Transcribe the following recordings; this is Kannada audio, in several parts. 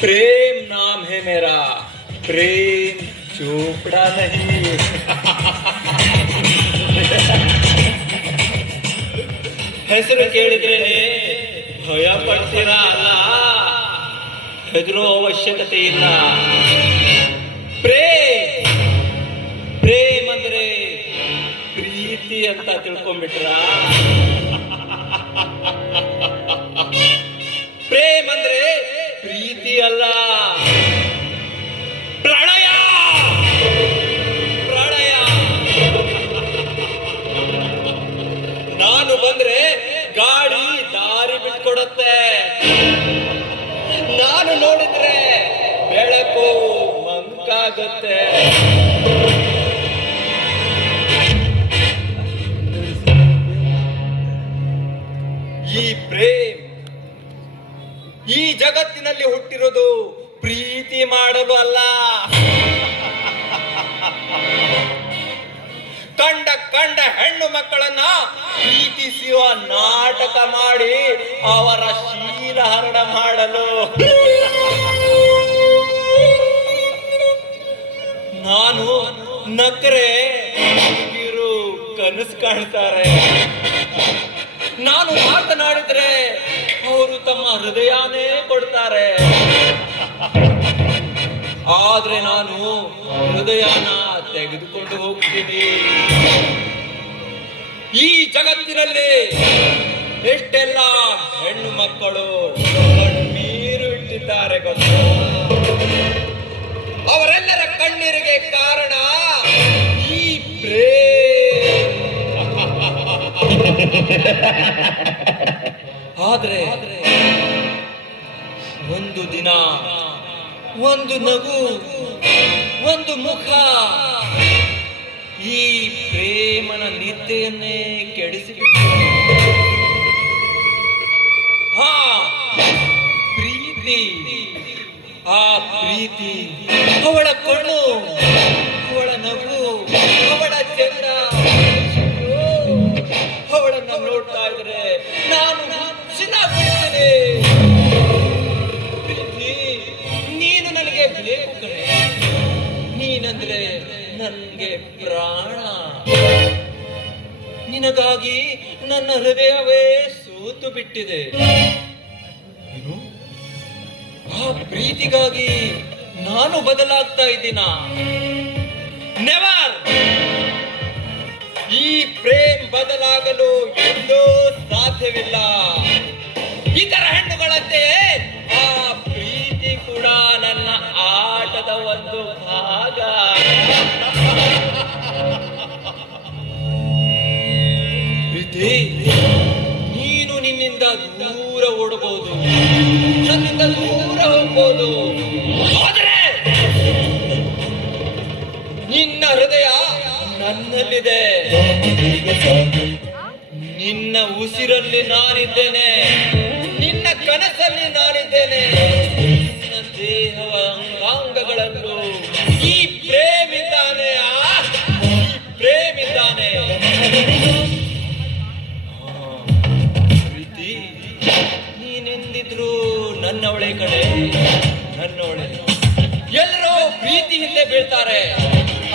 प्रेम नाम है मेरा, प्रेम चोपड़ा नहीं. ಹೆಸರು ಕೇಳಿದ್ರೆ ಭಯ ಪಡ್ತೀರಾ? ಅಲ್ಲ, ಹೆದರೋ ಅವಶ್ಯಕತೆ ಇಲ್ಲ. ಪ್ರೇಮ್ ಅಂದ್ರೆ ಪ್ರೀತಿ ಅಂತ ತಿಳ್ಕೊಂಡ್ಬಿಟ್ರ? ಪ್ರೇಮ್ ಅಂದ್ರೆ ಪ್ರೀತಿ ಅಲ್ಲ, ಪ್ರಣಯ. ಪ್ರಣಯ. ನಾನು ಬಂದ್ರೆ ಗಾಡಿ ದಾರಿ ಬಿಟ್ಕೊಡುತ್ತೆ, ನಾನು ನೋಡಿದ್ರೆ ಬೆಳಕು ಮಂಕಾಗುತ್ತೆ. ಈ ಪ್ರೇಮ್ ಈ ಜಗತ್ತಿನಲ್ಲಿ ಹುಟ್ಟಿರೋದು ಪ್ರೀತಿ ಮಾಡಲು ಅಲ್ಲ, ಕಂಡ ಹೆಣ್ಣು ಮಕ್ಕಳನ್ನ ಪ್ರೀತಿಸುವ ನಾಟಕ ಮಾಡಿ ಅವರ ಶೀಲಹರಣ ಮಾಡಲು. ನಾನು ನಕ್ರೆ ಇವರು ಕನಸು ಕಾಣ್ತಾರೆ, ನಾನು ಮಾತನಾಡಿದ್ರೆ ಅವರು ತಮ್ಮ ಹೃದಯನೇ ಕೊಡ್ತಾರೆ. ಆದ್ರೆ ನಾನು ಹೃದಯನ ತೆಗೆದುಕೊಂಡು ಹೋಗ್ತೀನಿ. ಈ ಜಗತ್ತಿನಲ್ಲಿ ಎಷ್ಟೆಲ್ಲ ಹೆಣ್ಣು ಮಕ್ಕಳು ಕಣ್ಣೀರು ಇಟ್ಟಿದ್ದಾರೆ ಗೊತ್ತು? ಅವರೆಲ್ಲರ ಕಣ್ಣೀರಿಗೆ ಕಾರಣ ಈ ಪ್ರೇಮ್. ಆದ್ರೆ ಒಂದು ದಿನ, ಒಂದು ನಗು, ಒಂದು ಮುಖ ಈ ಪ್ರೇಮನ ನಿದ್ದೆಯನ್ನೇ ಕೆಡಿಸಿಬಿಟ್ಟು. ಪ್ರೀತಿ, ಆ ಪ್ರೀತಿ, ಅವಳ ಕಣ್ಣು, ಅವಳ ನಗು, ಅವಳ ಚಂದ, ಅವಳನ್ನ ನೋಡ್ತಾ ಇದ್ರೆ ನಾನು ಹುಚ್ಚಿನಾಗ್ಬಿಡ್ತೇನೆ. ಪ್ರೀತಿ, ನೀನು ನನಗೆ ಬೇಕು ಕಣೆ, ನೀನಂದ್ರೆ ನನ್ಗೆ ಪ್ರಾಣ. ನಿನಗಾಗಿ ನನ್ನ ಹೃದಯವೇ ಸೋತು ಬಿಟ್ಟಿದೆ. ಆ ಪ್ರೀತಿಗಾಗಿ ನಾನು ಬದಲಾಗ್ತಾ ಇದ್ದೀನ? ನೆವರ್. ಈ ಪ್ರೇಮ್ ಬದಲಾಗಲು ಎಂದೂ ಸಾಧ್ಯವಿಲ್ಲ. ಇತರ ಹೆಣ್ಣುಗಳಂತೆಯೇ ಆ ಪ್ರೀತಿ ಕೂಡ ನನ್ನ ಆಟದ ಒಂದು ಭಾಗ. ಹೃದಯ ನನ್ನಲ್ಲಿದೆ. ನಿನ್ನ ಉಸಿರಲ್ಲಿ ನಾನಿದ್ದೇನೆ, ನಿನ್ನ ಕನಸಲ್ಲಿ ನಾನಿದ್ದೇನೆ. ನಿನ್ನ ದೇಹವ ಅಂಗಾಂಗಗಳನ್ನು ಈ ಪ್ರೇಮಿದ್ದಾನೆ, ಈ ಪ್ರೇಮಿದ್ದಾನೆ. ಪ್ರೀತಿ ನೀನೆಂದಿದ್ರು ನನ್ನವಳೆ ಕಡೆ, ನನ್ನವಳೆ. ಎಲ್ಲರೂ ಪ್ರೀತಿ ಹಿಂದೆ ಬೀಳ್ತಾರೆ,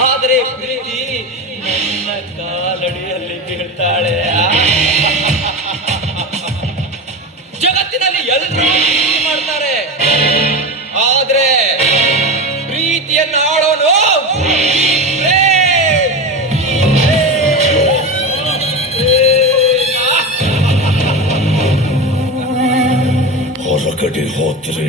ಆದರೆ ಪ್ರೀತಿ ನನ್ನ ಕಾಲಡಿಯಲ್ಲಿ ಬೀಳ್ತಾಳೆ. ಜಗತ್ತಿನಲ್ಲಿ ಎಲ್ಲರೂ ಪ್ರೀತಿ ಮಾಡ್ತಾರೆ, ಆದ್ರೆ ಪ್ರೀತಿಯನ್ನು ಆಳೋನು ಹೊರಗಡೆ ಹೋದ್ರೆ